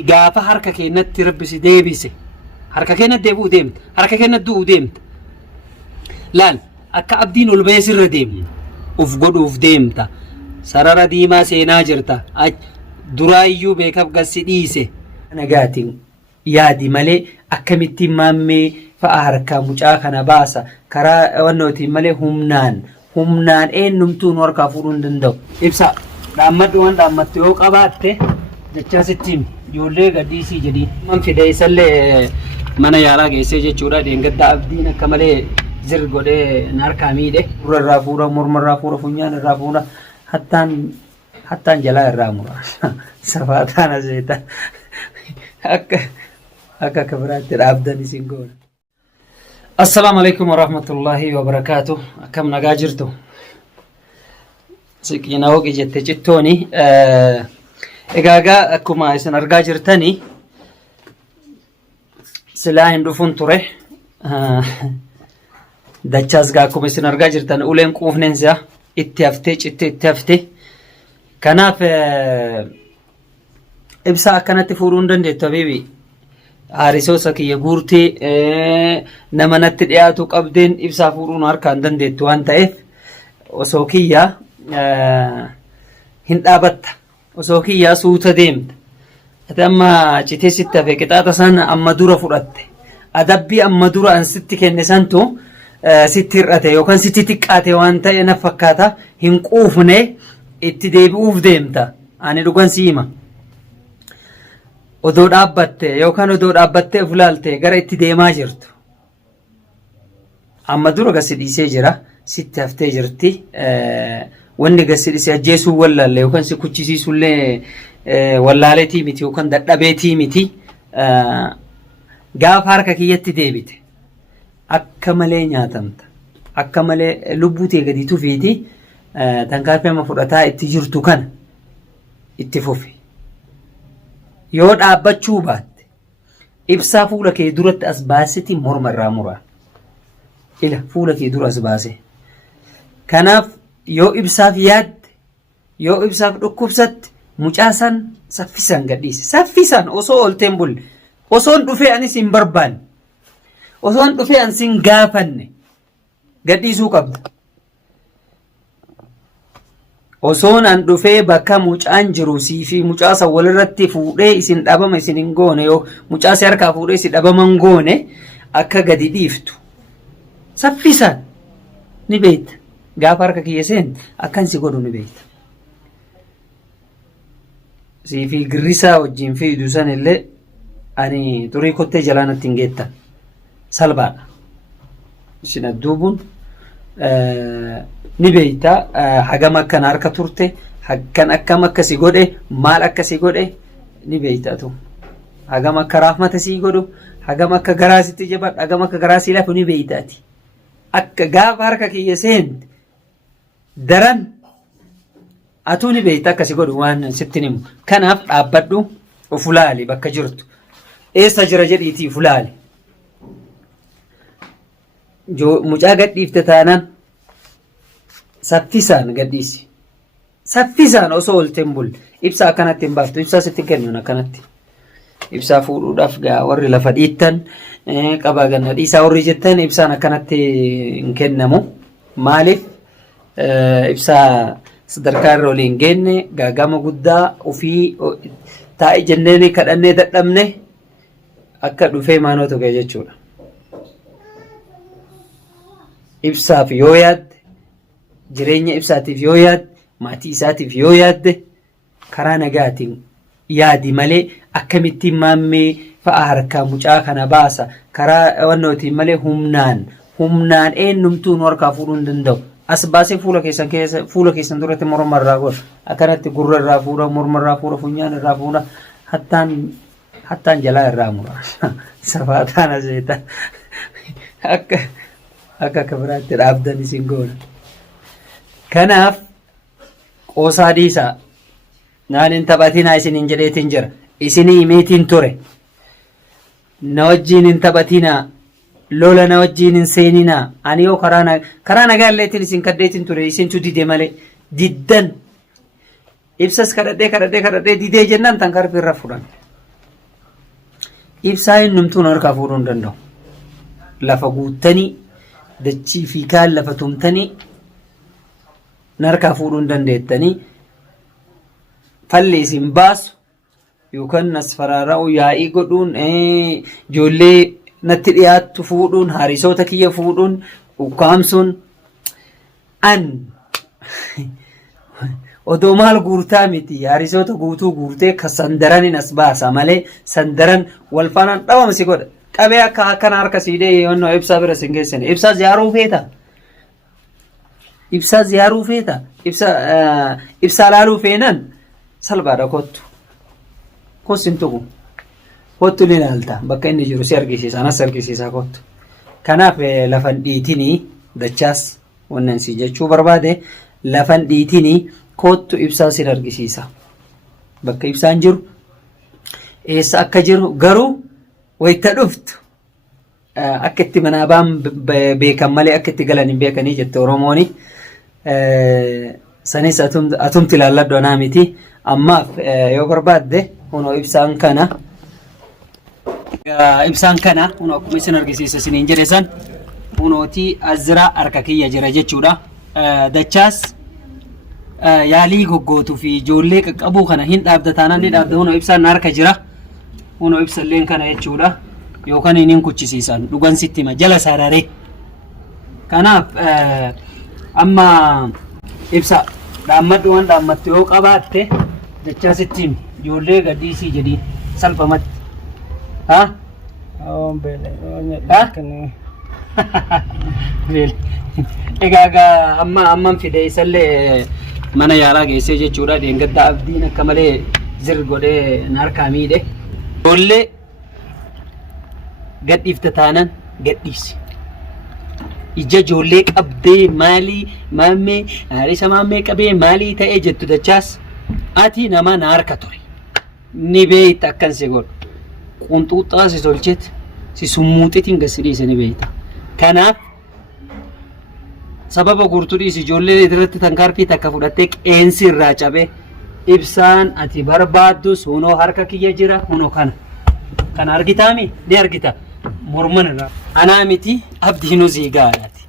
Gaafa harka keenyatti rabbisi deebise harka keenyatti deebi'u deemta harka keenyatti du'u deemta laal akka abdiin ol ba'ee sirra deemta uf godhuuf deemta sarara diimaa seenaa jirta duraayyuu beekaf gassi dhiise nagaatiin yaadi malee akkamittiin maammee fa'a harkaa mucaa kana baasa karaa wannootiin malee humnaan eenyumtuun harkaa fuudhuu hin danda'u ibsa dhaammadhu waan dhaammattu yoo qabaatte jechaa sittiin ijoollee gadhiisii jedhi man fide isallee mana yaalaa geessee jechuudha dheengadda abdiin akka malee zir godhee harkaa miidhe gurra irraa fuudha morma irraa fuudha funyaan irraa fuudha hattaan jalaa irraa mura safaataan aseetan akka kabiraatti dhaabdan isin goona. Assalaamu alaikum warahmatullahi wabarakaatuh. Akkam nagaa jirtu? Siqiina hoqi jette cittooni. Egaa akkuma isin argaa jirtanii silaa hin dhufuun ture dachaas gaa akkuma isin argaa jirtan uleen quufneensa itti haftee citte itti haftee kanaaf ibsaa akkanatti fuudhuu hin dandeettu habiibi haarisoosa kiyya guurtee nama natti dhiyaatu qabdeen ibsaa fuudhuun harkaa hin dandeettu waan ta'eef osoo kiyya hin dhaabatta osoo kiyyaa suuta deemta ati amma citee sitti hafe qixaaxa sana amma dura fudhatte adabbii amma dura an sitti kenne santu sitti hir'ate yookaan sitti xiqqaate waan ta'e na fakkaata hin quufne itti deebi'uuf deemta ani dhugan siima odoo dhaabbatte yookaan odoo dhaabbattee of ilaalte gara itti deemaa jirtu amma dura gasi dhiisee jira sitti haftee jirti wanni gasi dhiisee ajjeesuu wallaalle yookaan si kuchisiisullee wallaaleetii miti yookaan dadhabeetii miti gaafa harka kiyyatti deebite akka malee nyaatamta akka malee lubbuu tee gadi tufiiti tankaaffii amma fudhataa itti jirtu kana itti fufi yoo dhaabbachuu baatte ibsaa fuula kee duratti as baasiti morma irraa muraa ila fuula kee dura as baase kanaaf yoo ibsaaf yaadde yoo ibsaaf dhukkubsatte mucaa san saffisaan gadhiise saffisaan osoo olteen bulle osoon dhufee anis hin barbaanne osoon dhufee anis hin gaafanne gadhiisuu qabda osoon an dhufee bakka mucaan jiru sii fi mucaa san walirratti fuudhee isin dhabama isin hin goone yoo mucaa si harkaa fuudhee isin dhabaman goone akka gadi dhiiftu saffisaan ni beekta gaafa harka kiyya seente akkan si godhu ni beekta sii fi girrisaa wajjin fiidu san illee ani xurii kottee jalaanatti hin geettan salphaadha isin adduubuun ni beekta hagam akkan harka turte hakkan akkam akkasi godhe maal akkasi godhe ni beektatu hagam akka raafmata sii godhu hagam akka garaasitti jabadhu hagam akka garaasii lafu ni beektaati akka gaafa harka kiyya seente daran atuu ni beekta akkasi godhu waan sittin himu kanaaf dhaabbadhu of ilaali bakka jirtu eessa jira jedhiitii of ilaali mucaa gadhiifte taanaan saffisaan gadhiisi saffisaan osoo olteen bulle ibsaa akkanatti hin baaftu ibsaa sitti kennuun akkanatti ibsaa fuudhuudhaaf gaa warri lafa dhiittan qabaa ganna dhiisaa warri jettan ibsaan akkanatti hin kennamu maaliif ibsaa sadarkaa irra olii hin geenne gaagama guddaa ofii taa'e jennee kadhannee dadhabne akka dhufee maanoo tokko jechuudha ibsaaf yoo yaadde jireenya ibsaatiif yoo yaadde maatii isaatiif yoo yaadde karaa nagaatiin yaadi malee akkamittiin maammee fa'a harkaa mucaa kana baasa karaa wannootiin malee humnaan eenyumtuun harkaa fuudhuu hin danda'u as baasee fuula keessan duratti morma irraa godha akkanatti gurra irraa fuudha morma irraa fuudha funyaan irraa fuudha hattaan jalaa irraa mura safaataan aseetan akka kabiraatti dhaabdan isin goona. Kanaaf qoosaa dhiisaa naan hin taphatinaa isinin jedheetiin jira isinii himeetiin ture na wajjiin hin taphatinaa lola na wajjiin hin seeninaa ani yoo karaa nagaa illeetiin isin kaddeetiin ture isintu dide malee diddan ibsas kadhadhee didee jennaan tan karfi irra furan ibsaa innumtuun harkaa fuudhuu hin danda'u. Lafa guuttanii dachii fi kaan lafa tumtanii harkaa fuudhuu hin dandeettanii falli isin baasu yookaan nas faraara'u yaa'ii godhuun ijoollee natti dhiyaattu fuudhuun hariisoota kiyya fuudhuun ukkaamsuun an odoo maal guurtaa miti hariisoota guutuu guurtee ka sandaraniin as baasa malee sandaran wal faanaan dhabamsi godha qabee akka akkana harka siidee yoonnoo ibsaa bira sin geessine ibsaa ziyaaruu feeta ibsaa laaluu feenan salphaadha kottu tuqu kottu ni ilaalta bakka inni jiru si argisiisa anas argisiisa kottu kanaaf lafan dhiitinii dachaas wannan si jechuu barbaade lafan dhiitinii kottu ibsaa sin argisiisa bakka ibsaan jiru eessa akka jiru garuu wayita dhuftu akka itti manaabaan beekan malee akka itti galan hin beekanii jette Oromooni sanis atumti ilaalladhu anaa miti ammaaf yoo barbaadde hunoo ibsaan kana hunoo akkuma isin argisiisa isiniin jedhe san hunooti azira harka kiyya jira jechuudha dachaas yaalii goggootuu fi ijoollee qaqqabuu kana hin dhaabda taanaan ni dhaabda hunoo ibsaan harka jira hunoo ibsalleen kana jechuudha yookaan hin kuchisiisan dhugan sitti hima jala sararee kanaaf amma ibsa dhaammadhu waan dhaammattu yoo qabaatte dachaa sitti himi ijoollee gadhiisii jedhiin salphamatti egaa amman fide isallee mana yaalaa geessee jechuudha deengadda abdiin akka malee zir godhee harkaa miidhe ijoollee gadhiifta taanan gadhiisi ija ijoollee qabdee maalii maammee harisa maammee qabee maalii ta'ee jettu dachaas ati nama na harka ture ni beeyta akkan si godhu qunxuuxxaa si tolchet si summuuxitiin gasidhiise ni beeyta kanaaf sababa guurtuudhiis ijoollee irratti tankaarfii takka fudhattee qeensi irraa cabee ibsaan ati barbaaddus hunoo harka kiyya jira hunoo kana argitaami ni argita morman irraa anaa miti abdiinuu ziigaadhaati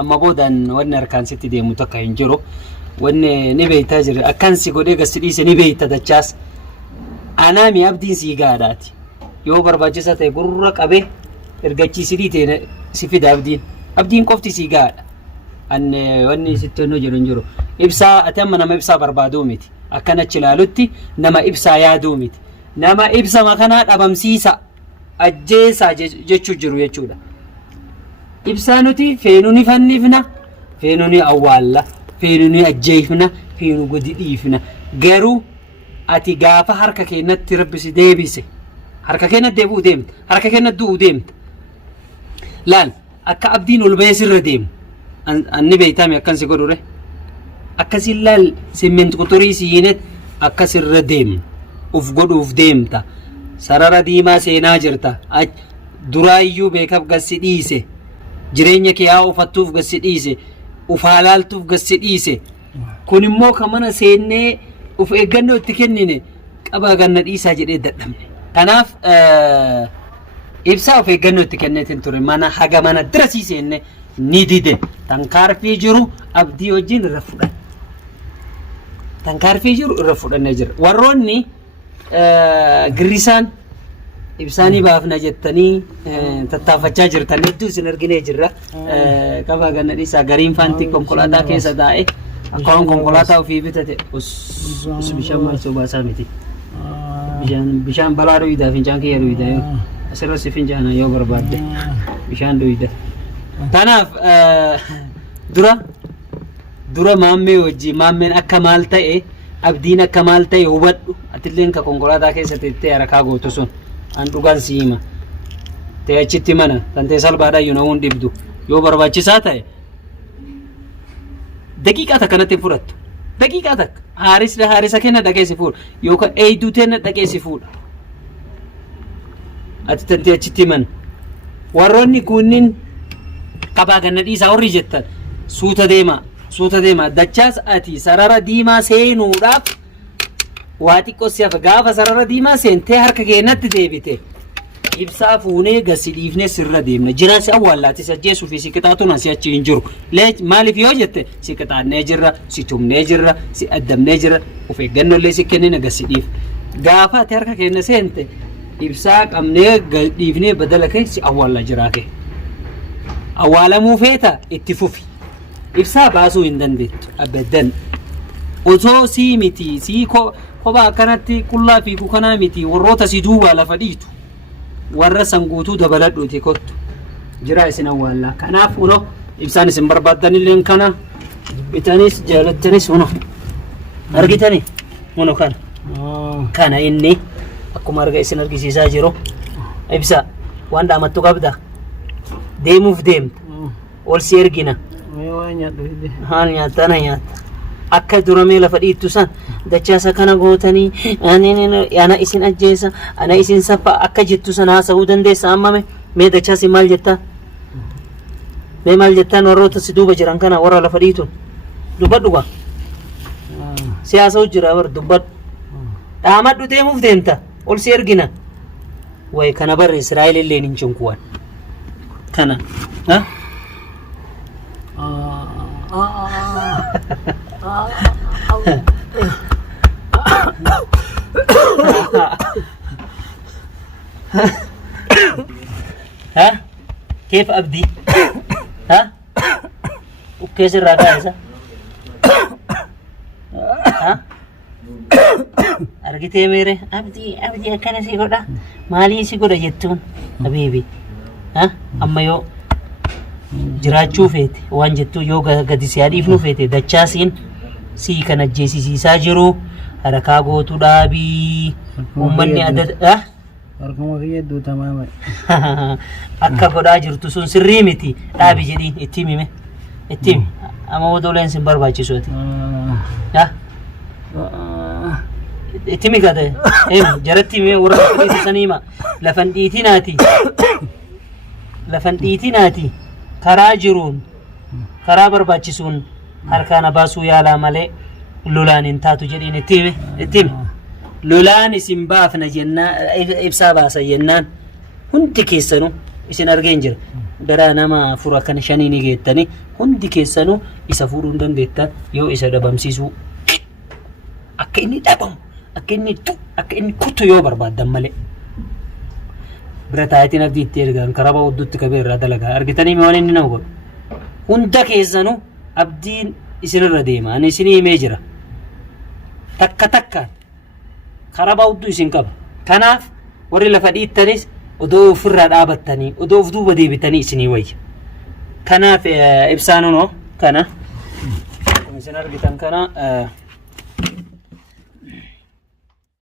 amma boodaan wanni harkaan sitti deemu takka hin jiru wanni ni beeytaa jira akkan si godhee gasidhiise ni beeyta dachaas anaa mi abdiin ziigaadhaati yoo barbaachisa ta'e gurra qabee ergachiisidii ta'e si fida abdiin qofti ziigaadha anne wanni sitti honnoo jedhu hin jiru ibsaa ati amma nama ibsaa barbaaduu miti akkanachi ilaalutti nama ibsaa yaaduu miti nama ibsama kanaa dhabamsiisa ajjeesaa jechuu jiru jechuudha ibsaa nuti feenuu ni fannifna feenuu ni awwaalla feenuu ni ajjeefna feenuu gadi dhiifna garuu ati gaafa harka keenyatti rabbisi deebise harka keenyatti deebi'uu deemta harka keenyatti du'uu deemta laal akka abdiin ol ba'ee sirra deemu anni beeytaami akkan si godhure akkasiin laal simminti quxurii siinet akkasirra deemu uf godhuuf deemta sarara diimaa seenaa jirta duraayyuu beekaf gassi dhiise jireenya kee haa ufattuuf gassi dhiise uf haalaaltuuf gassi dhiise kun immoo ka mana seennee uf eeggannoo itti kennine qabaa ganna dhiisaa jedhee dadhabne kanaaf ibsaa uf eeggannoo itti kenneetiin ture mana haga mana dira sii seenne ni dide tankaarfii jiru abdii wajjin irra fudhan tankaarfii jiru irra fudhannee jira warroonni girrisaan ibsaanii baafna jettanii tattaafachaa jirtan hedduu isin arginee jirra qabaa ganna dhiisaa gariin faantii konkolaataa keessa taa'e akkuma konkolaataa ofii bitate bishaan maalsoo baasaa miti bishaan balaa dhuydaa fincaan kiyya dhuydaa asirratti fincaana yoo barbaadde bishaan dhuyda kanaaf dura maammee wajjii maammeen akka maal ta'e abdiin akka maal ta'e hubadhu atilleen ka konkolaataa keessa teettee harakaa gootu sun an dhugaan si hima ta'e achitti mana tantee salphaadhaan yoo namuun dhibdu yoo barbaachisaa ta'e daqiiqaa takka natti fudhattu daqiiqaa takka haarisa kenna dhaqee si fuudha yookaan eeyduu tenna dhaqee si fuudha ati tantee achitti mana warroonni kunniin qabaa ganna dhiisaa warri jettan suuta deema dachaas ati sarara diimaa seenuudhaaf waa xiqqoo si hafa gaafa sarara diimaa seentee harka keenyatti deebite ibsaa fuunee gasi dhiifnee sirra deemna jira si awwaalaati sajjeesuu fi si qixaatuun asii achi hin jiru maaliif yoo jette si qixaannee jirra si tumnee jirra si addamnee jirra of eeggannollee si kennina gasi dhiif gaafa ati harka keenya seente ibsaa qabnee dhiifnee badala kee si awwaala jiraa kee awwaalamuu feeta itti fufi ibsaa baasuu hin dandeettu abadan otoo sii miti sii kophaa akkanatti qullaa fi kukanaa miti warroota si duubaa lafa dhiitu warra sanguutuu dabaladhuuti kottu jira isin awwaallaa kanaaf uno ibsaan isin barbaaddanilleen kana bitanis jaalattanis uno argitani uno kana inni akkuma arga isin argisiisaa jiru ibsa waan dhaamattu qabda deemuuf deemta ol si ergina haan nyaatana nyaata akka duramee lafa dhiittu san dachaasa kana gootanii ana isin ajjeesa ana isin sapha akka jettu san haasa'uu dandeessa ammame mee dachaasi maal jettaa mee maal jettaan warroota si duuba jiran kana warra lafa dhiitun dubbadhuga si haasa'u jira bar dubbadhu dhaamadhu deemuuf deemta ol si ergina way kana barre Israa'el illeen hin cinkuwan kana ha ها كيف أبدي ها وكيس الرقائصة ها أرجيتي ميري أبدي كان سيقودا مالي سيقودا جتون حبيبي ها أما يو jiraachuu feete waan jettu yoo gadi si adiifnu feete dachaasiin sii kana jeesisiisaa jiru harakaa gootu dhaabii uummanni adda harkuma kiyya hedduu tamaama akka godhaa jirtu sun sirrii miti dhaabii jedhiin itti himi amma wadoleen sin barbaachisu ati itti himi gade jaratti himi warra dhiitu saniima lafan dhiitinaati karaa jiruun karaa barbaachisuun harkaan baasuu yaalaa malee lolaan hin taatu jedhiin itti himi lolaan isin baafna jennaan ibsaa baasa jennaan hundi keessanuu isin argeen jira garaa nama fura kan shaniin geettanii hundi keessanuu isa fuudhuu hin dandeettan yoo isa dhabamsiisuu akka inni dhabamu akka inni kutu yoo barbaaddan malee bira taayitiin abdii itti ergaan karaa bahuutti qabee irraa dalagaa argitanii waan inni nama godhu hunda keessanuu abdiin isinirra deema ani isinii himee jira takka karaa bahuutti isin qaba kanaaf warri lafa dhiittanis odoo ofirraa dhaabattanii odoo of duuba deebitanii isinii wayya kanaaf ibsaanuno kana isin argitan kana